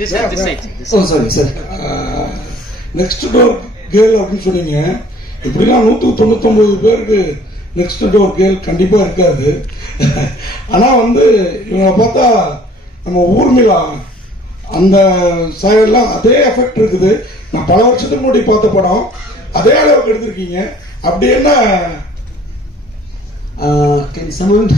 This side, this side. This oh sorry sir next door girl அப்படின்னு சொன்னீங்க. இப்படிலாம் நூற்றி தொண்ணூத்தொம்பது பேருக்கு நெக்ஸ்ட் டோர் கேர்ள் கண்டிப்பாக இருக்காது. ஆனால் வந்து இவங்களை பார்த்தா நம்ம ஊர்மிளா அந்த சைடெல்லாம் அதே எஃபெக்ட் இருக்குது. நான் பல வருஷத்துக்கு முன்னாடி பார்த்த படம். அதே அளவுக்கு எடுத்திருக்கீங்க. அப்படி என்ன? Can someone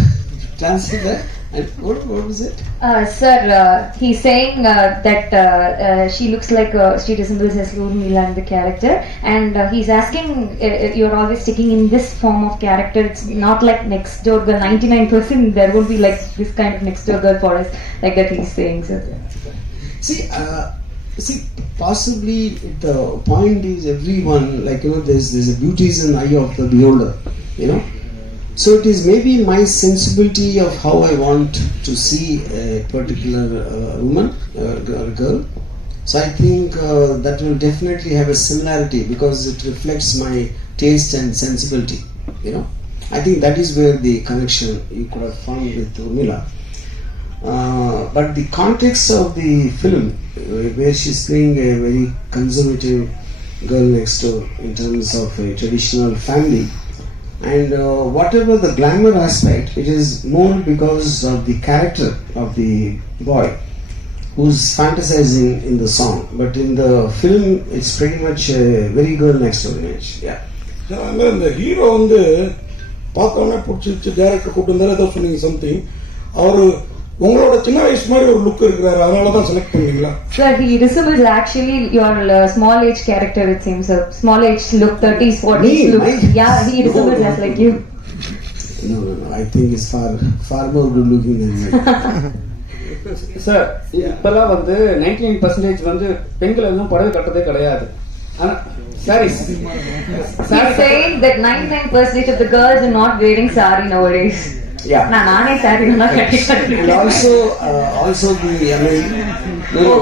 translate What, what was it? Uh, sir, uh, he's saying uh, that uh, uh, she looks like uh, she resembles as Urmila in the character, and he's asking, you're always sticking in this form of character. It's not like next door girl. Ninety nine percent there won't be like this kind of next door girl for us, like that he's saying, sir. See, see, possibly the point is everyone like you know, there's there's a beauty is in the eye of the beholder, you know so it is maybe my sensibility of how I want to see a particular uh, woman uh, or girl. So I think uh, that will definitely have a similarity because it reflects my taste and sensibility. You know, I think that is where the connection you could have found with Urmila. Uh, but the context of the film, uh, where she's playing a very conservative girl next door in terms of a traditional family, and uh, whatever the glamour aspect, it is more because of the character of the boy who's fantasizing in the song. But in the film, it's pretty much a very girl next door image. Yeah. Sir அந்த இந்த hero வந்து பார்த்தோன்னே பிடிச்சிருச்சு director கூட்டு வந்தாரு ஏதோ சொன்னீங்க something அவர் உங்களோட சின்ன வயசு மாதிரி ஒரு லுக் இருக்கிறாரு அதனால தான் செலக்ட் பண்ணீங்களா Sir, he resembles actually your uh, small age character. It seems a small age look, thirties, forties Me? look. My- Yeah, he No, resembles no, no. like you. No, no, no. I think it's far, far more good looking than me. Sir இப்பெல்லாம் வந்து ninety nine percentage வந்து பெண்கள் எல்லாம் புடவை கட்டுறதே கிடையாது ஆனா saris He's saying that 99% of the girls are not wearing sari nowadays. Yeah. நான் நானே saree தான் and கட்டிக்கிறேன். also uh, also the I mean no, no,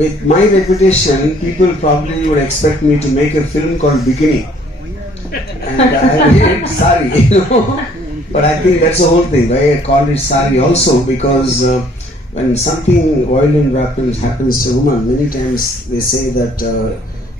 with my reputation people probably would expect me to make a film called Bikini and I made sari you know but I think that's the whole thing why I called it sari also because uh, when something violent happens happens to a woman many times they say that uh,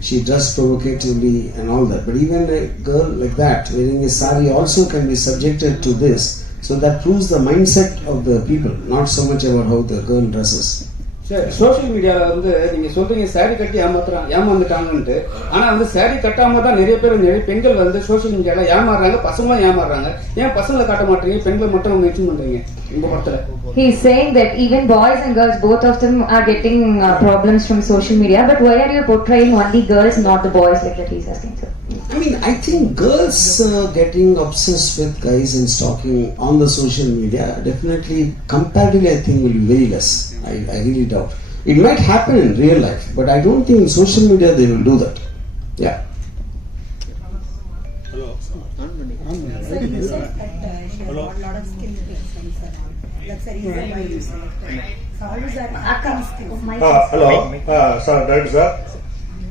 she dressed provocatively and all that but even a girl like that wearing a sari also can be subjected to this so that proves the mindset of the people, not so much about how the girl dresses. சரி social மீடியாவில் வந்து நீங்க சொல்றீங்க sorry கட்டி ஏமாத்துறாங்க ஏமாந்துட்டாங்கன்ட்டு ஆனா வந்து sorry கட்டாமல் தான் நிறைய பேர் நிறைய பெண்கள் வந்து சோசியல் மீடியால ஏமாறாங்க பசங்களும் ஏமாறாங்க ஏன் பசங்களை காட்ட மாட்டீங்க பெண்களை மட்டும் மென்ஷன் பண்ணுறீங்க உங்கள் படத்தில் He is saying that even boys and girls, both of them are getting uh, problems from social media. But why are you portraying only girls, not the boys, like that he's asking, sir? I mean, I think girls uh, getting obsessed with guys and stalking on the social media definitely, comparatively, I think will be very less. I, I really doubt. It might happen in real life, but I don't think in social media they will do that. Yeah. Hello. Uh, uh, sir, you said that she has got a lot of skill around. That's the reason why you selected. So how is that acting Hello. Hello sir direct sir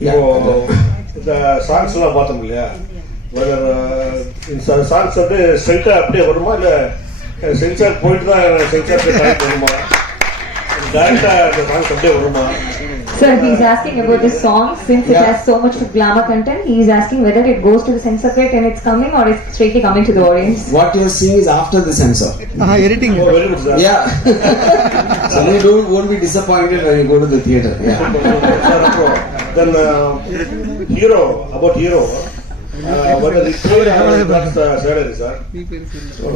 Yeah. Oh. இந்த songs எல்லாம் பார்த்தோம் இல்லையா? இந்த songs வந்து சென்டா அப்படியே வருமா? இல்ல sensor போயிட்டு தான் சென்சார் டைம் வருமா டேரக்டா இந்த சாங்ஸ் அப்படியே வருமா? Sir, he's asking about the song since it has so much glamour content. He's asking whether it goes to the censor plate and it's coming or it's straightly coming to the audience. What you're seeing is after the censor. Ah, editing. Oh. Yeah. so you don't, won't be disappointed when you go to the theater. Yeah. Then uh, hero about hero it paid or that's the salary sir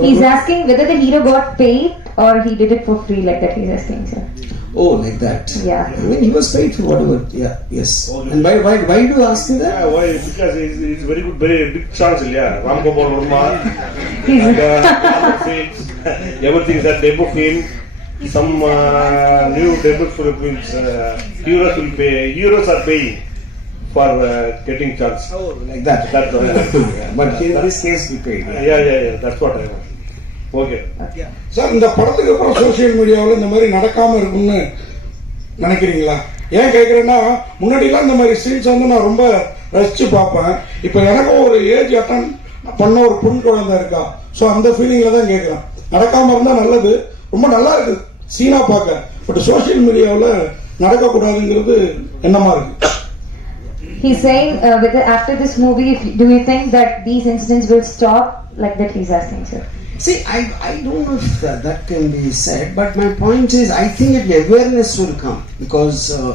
He's asking whether the hero got paid or he did it for free, like that he's asking, sir. Oh, like that. Yeah. I mean, he was paid for whatever. Yeah. Yes. And why? Why? Why do you ask me that? Yeah, why? Because it's, it's very good, very big chance, yeah. Ram Gopal Verma, He's and, uh, films, everything is a debut film. Some uh, new debut films, uh, heroes will pay, heroes are paying for uh, getting chance. Oh, like that. That's why. but in this case, we paid. Yeah, yeah, yeah. That's what I want. Okay. Sir இந்த படத்துக்கு அப்புறம் social மீடியாவில் இந்த மாதிரி நடக்காம இருக்கும்னு நினைக்கிறீங்களா ஏன் கேட்குறேன்னா முன்னாடிலாம் இந்த மாதிரி சீன்ஸ் வந்து நான் ரொம்ப ரசிச்சு பார்ப்பேன் இப்போ எனக்கும் ஒரு ஏஜ் அட்டன் பண்ண ஒரு பொன் குழந்தை இருக்கா ஸோ அந்த ஃபீலிங்கில் தான் கேட்குறேன் நடக்காம இருந்தால் நல்லது ரொம்ப நல்லா இருக்கு சீனா பார்க்க பட் சோஷியல் மீடியாவில் நடக்கக்கூடாதுங்கிறது என்னமா இருக்கு He's saying uh, after this movie, if, do you think that these incidents will stop? Like that, he's asking, sir. See, I, I don't know if that, that can be said, but my point is, I think the awareness will come because uh,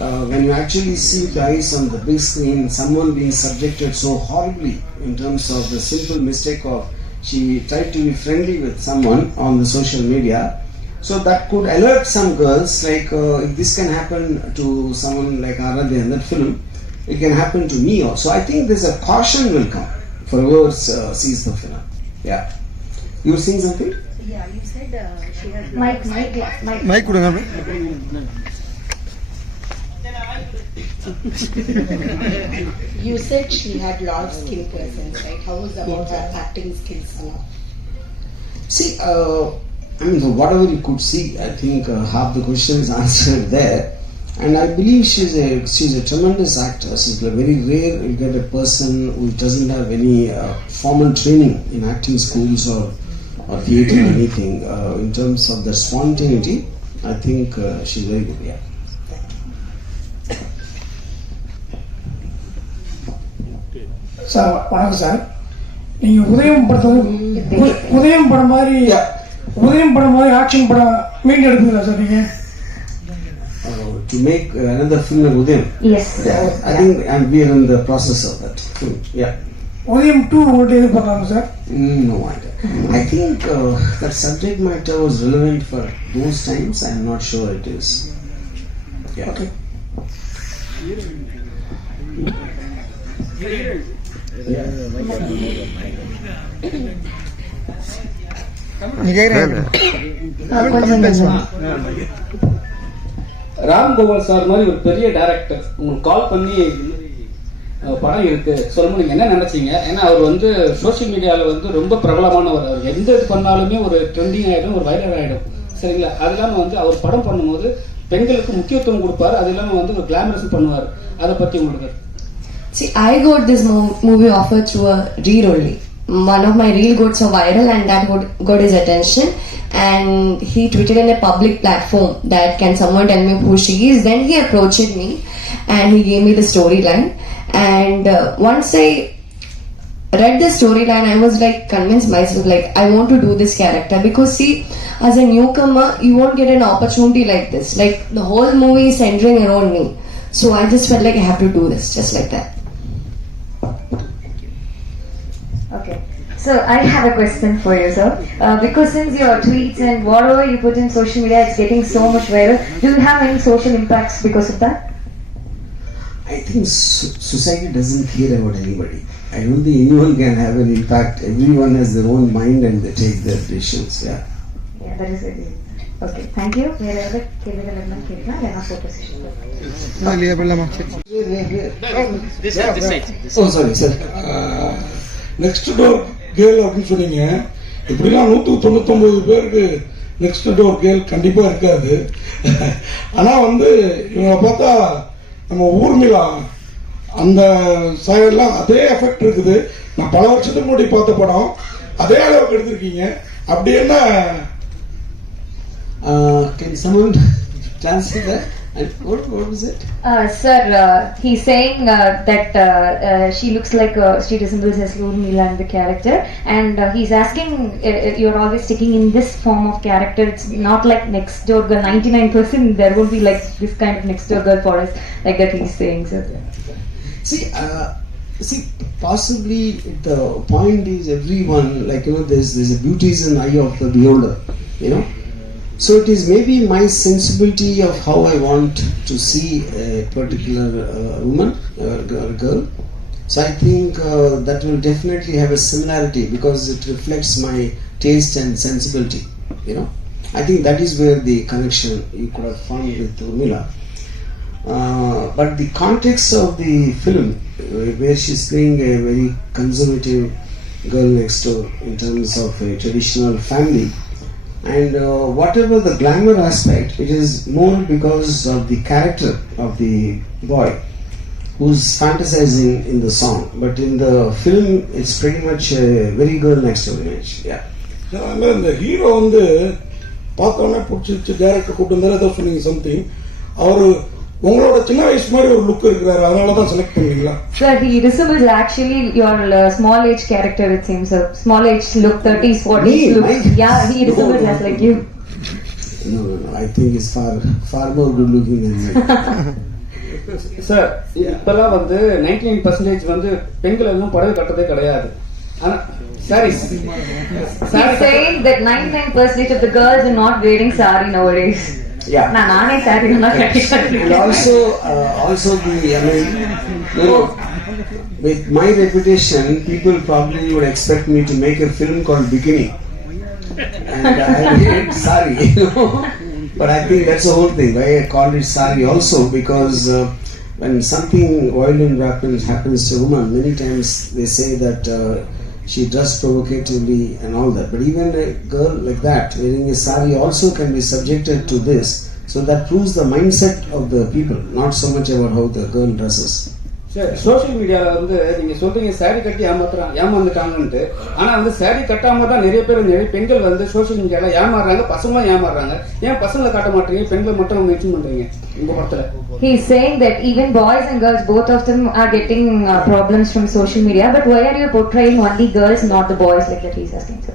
uh, when you actually see guys on the big screen, someone being subjected so horribly in terms of the simple mistake of she tried to be friendly with someone on the social media. So that could alert some girls, like uh, if this can happen to someone like Aradhya in that film, it can happen to me also. I think there's a caution will come for whoever uh, sees the film. Yeah. You were saying something? Yeah, you said uh, she had Mike, Mike, Mike. Mike, Mike. you said she had lot of skill presence, right? How was about her acting skills? See, uh, I mean, whatever you could see, I think uh, half the question is answered there. And I believe she's a she's a tremendous actress. It's like very rare you get a person who doesn't have any uh, formal training in acting schools or or theatre or anything. Uh, in terms of the spontaneity, I think uh, she's very good. Yeah. Sir வணக்கம் sir நீங்க உதயம் படத்தை உ- உதயம் படம் மாதிரி உதயம் படம் மாதிரி ஆக்ஷன் படம் மீண்டும் எடுப்பீங்களா சார் நீங்க Uh, to make another film with Udayam. Yes. Yeah, I think and we are in the process of that film. Yeah. உதயம் டூ உங்கள்கிட்ட எதிர்பார்க்கலாமா sir Mm, No, I, I think uh, that subject matter was relevant for those times. I'm not sure it is. Yeah. Okay நீங்க Ram Gopal sir மாதிரி ஒரு பெரிய director உங்களுக்கு கால் பண்ணி அஹ், படம் இருக்கு. சொல்லணும் நீங்க என்ன நினைச்சீங்க? ஏன்னா அவர் வந்து சோஷியல் மீடியாவில் வந்து ரொம்ப பிரபலமானவர். அவர் எந்த இது பண்ணாலுமே ஒரு ட்ரெண்டிங் ஆகிடும் ஒரு வைரல் ஆகிடும் சரிங்களா? அது இல்லாமல் வந்து அவர் படம் பண்ணும்போது பெண்களுக்கு முக்கியத்துவம் கொடுப்பாரு. அது இல்லாமல் வந்து ஒரு கிளாமரஸ் பண்ணுவார். அதை பற்றி உங்களுக்கு See, I got this movie offer through a reel only. One of my reel got so viral and that got, got his attention and he tweeted in a public platform that can someone tell me who she is. Then he approached me and he gave me the storyline and uh, once I read the storyline, I was like convinced myself like I want to do this character because see, as a newcomer, you won't get an opportunity like this. Like the whole movie is centering around me, so I just felt like I have to do this, just like that. Okay. So I have a question for you, sir. Uh, because since your tweets and whatever you put in social media, it's getting so much viral. Do you have any social impacts because of that? I think society doesn't care about anybody. I don't think anyone can have an impact. Everyone has their own mind and they take their decisions. Yeah. Yeah, that is it. Okay thank you ಬೇರೆಯವ್ರ ಕೇಳಿದಲ್ಲ ಕೇಳಿದ len of position sorry sir next door girl girl அப்படின்னு சொன்னீங்க. இப்படிலாம் நூற்றுக்கு தொண்ணூத்தொம்பது பேருக்கு next door girl கண்டிப்பாக இருக்காது. ஆனால் வந்து இவங்களை பார்த்தா நம்ம ஊர்மிளா அந்த சைடெல்லாம் அதே எஃபெக்ட் இருக்குது. நான் பல வருஷத்துக்கு முன்னாடி பார்த்த படம். அதே அளவுக்கு எடுத்திருக்கீங்க. அப்படி என்ன? Uh, can what, what was it? Uh, sir, uh, he's saying uh, that uh, uh, she looks like uh, she resembles Esloor Milan, the character, and uh, he's asking you're always sticking in this form of character. It's not like next door girl. 99% there won't be like this kind of next door girl for us, like that he's saying. Sir. See, uh, see, possibly the point is everyone, like, you know, there's, there's a beauty is in eye of the beholder, you know. So it is maybe my sensibility of how I want to see a particular uh, woman or girl- girl. So I think uh, that will definitely have a similarity because it reflects my taste and sensibility, you know. I think that is where the connection you could have found with Urmila. Uh, but the context of the film, uh, where she's playing a very conservative girl next door in terms of a traditional family, and uh, whatever the glamour aspect, it is more because of the character of the boy who's fantasizing in the song. But in the film, it's pretty much a very girl next door image. Yeah. அதனால இந்த hero வந்து பார்த்தோன்னே பிடிச்சிருச்சு director கூப்பிட்டு வந்தாரு ஏதோ சொன்னீங்க something அவரு உங்களோட சின்ன வயசு மாதிரி ஒரு லுக் இருக்கு வேற அதனால தான் செலக்ட் பண்ணீங்களா sir he resembles actually your small age character it seems sir small age look 30s 40s look ya he resembles as like you No, no, I think he's far far more good looking than me. Sir இப்பெல்லாம் வந்து ninety nine percentage வந்து பெண்கள் எதுவும் புடவை கட்டுறதே கிடையாது. ஆனா saris saris saying that 99% of the girls are not wearing saree nowadays. Yeah. நான் நானே saree தான் and கட்டிக்கிறேன். also, uh, also the, I mean, you know, with my reputation, people probably would expect me to make a film called Bikini. And I made Sari, you know. But I think that's the whole thing. Why I called it Sari also because uh, when something violent happens, happens to a woman, many times they say that uh, she dressed provocatively and all that. But even a girl like that wearing a sari also can be subjected to this. So that proves the mindset of the people, not so much about how the girl dresses. Sir social மீடியால வந்து நீங்க சொல்றீங்க saree கட்டி ஏமாத்துறான் ஏமாந்துட்டாங்கன்ட்டு ஆனா வந்து saree கட்டாம தான் நிறைய பேர் நிறைய பெண்கள் வந்து சோஷியல் மீடியால ஏமாறுறாங்க பசங்களும் ஏமாறுறாங்க ஏன் பசங்களை காட்ட மாட்டீங்க பெண்களை மட்டும் மென்ஷன் பண்றீங்க உங்க படத்துல He's saying that even boys and girls, both of them are getting uh, problems from social media. But why are you portraying only girls, not the boys, like that he's asking, sir?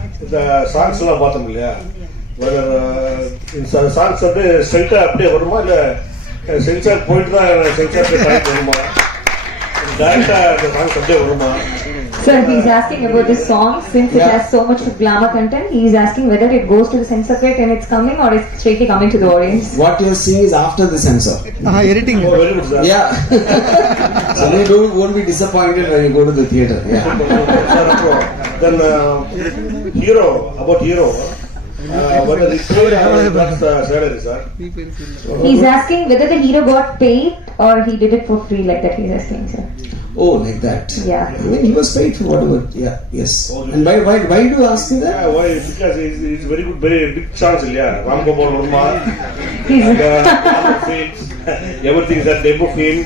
இந்த songs எல்லாம் பார்த்தோம் இல்லையா? இந்த songs வந்து ஸ்ட்ரைட்டா அப்படியே வருமா? இல்ல சென்சார் போயிட்டு தான் சென்சார் வருமா? Sir, he's asking about this song since it has so much glamour content. He's asking whether it goes to the censor plate and it's coming or it's straightly coming to the audience. What you're seeing is after the censor. Ah, editing. Oh. Yeah. so you don't, won't be disappointed when you go to the theater. Yeah. then uh, hero about hero. He's asking whether the hero got paid or he did it for free, like that. He's asking, sir. Oh, like that. Yeah. I mean, he was paid for whatever. Yeah. Yes. Oh, and why? Why? Why do you ask me that? Yeah, why? Because it's, it's very good, very big chance, yeah. Ram Gopal Verma. and, uh, everything is a demo film.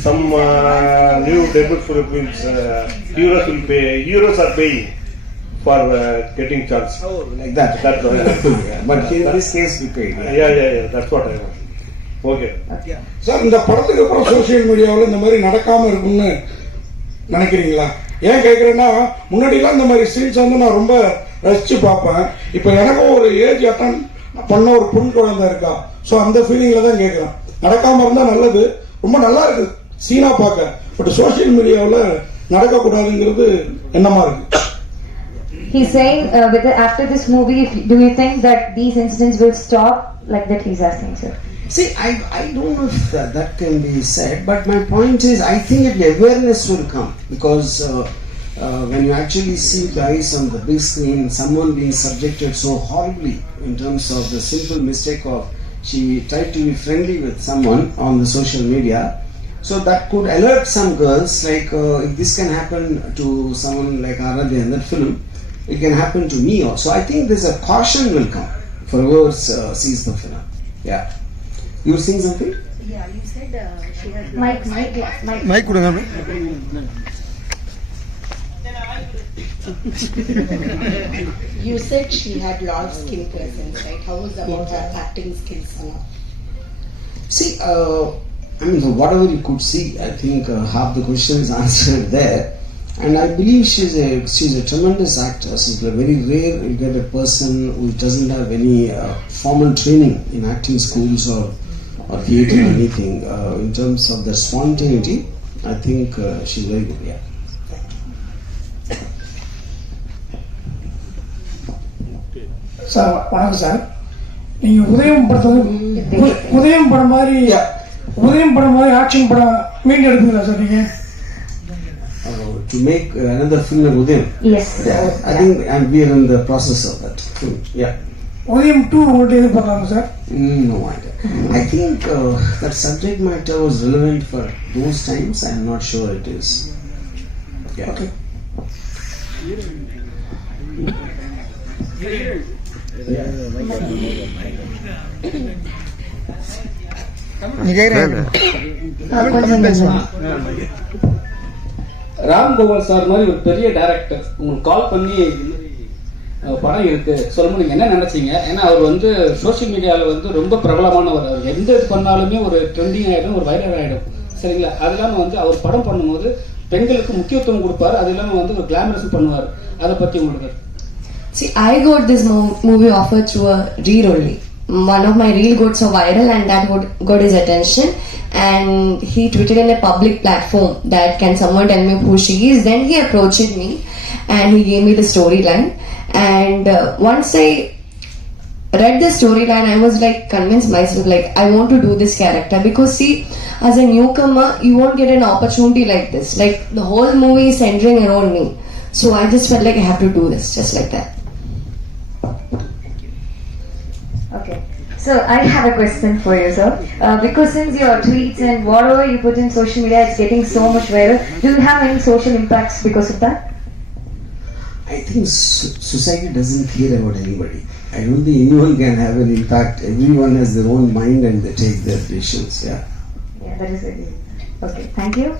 Some uh, new debut films. Uh, euros will pay. Heroes are paying. For uh, getting chance. Oh, like that. That's why. Yeah, But in this case, we paid. Yeah, Yeah. yeah, yeah, that's what I want. Okay. Sir இந்த படத்துக்கு அப்புறம் social மீடியாவில் இந்த மாதிரி நடக்காம இருக்கும்னு நினைக்கிறீங்களா ஏன் கேட்குறேன்னா முன்னாடிலாம் இந்த மாதிரி சீன்ஸ் வந்து நான் ரொம்ப ரசிச்சு பார்ப்பேன் இப்போ எனக்கும் ஒரு ஏஜ் அட்டன் பண்ண ஒரு பொன் குழந்தை இருக்கா ஸோ அந்த ஃபீலிங்கில் தான் கேட்குறேன் நடக்காம இருந்தால் நல்லது ரொம்ப நல்லா இருக்கு சீனா பார்க்க பட் சோஷியல் மீடியாவில் நடக்கக்கூடாதுங்கிறது என்னமா இருக்கு He's saying uh, whether after this movie, if, do you think that these incidents will stop? Like that he's asking, sir. See, I, I don't know if that, that can be said, but my point is, I think the awareness will come because uh, uh, when you actually see guys on the big screen, someone being subjected so horribly in terms of the simple mistake of she tried to be friendly with someone on the social media. So that could alert some girls, like uh, if this can happen to someone like Aradhya in that film, it can happen to me also. I think there's a caution will come for whoever uh, sees the film. Yeah. You were saying something? Yeah, you said uh, she had Mike, Mike, Mike. Mike, Mike you said she had large skill presence, right? How was about her acting skills? See, uh, I mean, whatever you could see, I think uh, half the question is answered there. And I believe she's a she's a tremendous actress. It's a very rare you get a person who doesn't have any uh, formal training in acting schools or or theatre or anything. Uh, in terms of the spontaneity, I think uh, she's very good. Yeah. Sir வணக்கம் sir நீங்க உதயம் படத்தை வந்து உ- உதயம் படம் மாதிரி Yeah. உதயம் படம் மாதிரி ஆக்ஷன் படம் மீண்டும் எடுப்பீங்களா சார் நீங்க Uh, to make uh, another film with him. Yes. Yeah, I think and we are in the process of that. film. Yeah. உதயம் டூ உங்கள்கிட்ட எதிர்பார்க்கலாமா sir Mm, No, I, I think uh, that subject matter was relevant for those times. I'm not sure it is. Yeah. Okay நீங்க கொஞ்சம் கொஞ்சம் Ram Gopal sir மாதிரி ஒரு பெரிய director உங்களுக்கு கால் பண்ணி படம் இருக்கு. சொல்லும்போது நீங்க என்ன நினைச்சீங்க? ஏன்னா அவர் வந்து சோஷியல் மீடியாவில் வந்து ரொம்ப பிரபலமானவர். அவர் எந்த இது பண்ணாலுமே ஒரு ட்ரெண்டிங் ஆகிடும் ஒரு வைரல் ஆகிடும் சரிங்களா? அது இல்லாமல் வந்து அவர் படம் பண்ணும்போது பெண்களுக்கு முக்கியத்துவம் கொடுப்பாரு. அது இல்லாமல் வந்து ஒரு கிளாமரஸ் பண்ணுவார். அதை பற்றி உங்களுக்கு? See, I got this movie movie offer through a reel only. One of my reel got so viral and that got, got his attention. And he tweeted in a public platform that can someone tell me who she is. Then he approached me and he gave me the storyline and uh, once I read the storyline, I was like convinced myself like I want to do this character because see, as a newcomer, you won't get an opportunity like this. Like the whole movie is centering around me, so I just felt like I have to do this, just like that. Okay. So I have a question for you, sir. Uh, because since your tweets and whatever you put in social media is getting so much viral, do you have any social impacts because of that? I think so- society doesn't care about anybody. I don't think anyone can have an impact. Everyone has their own mind and they take their decisions. Yeah. Yeah, that is it. Okay, thank you.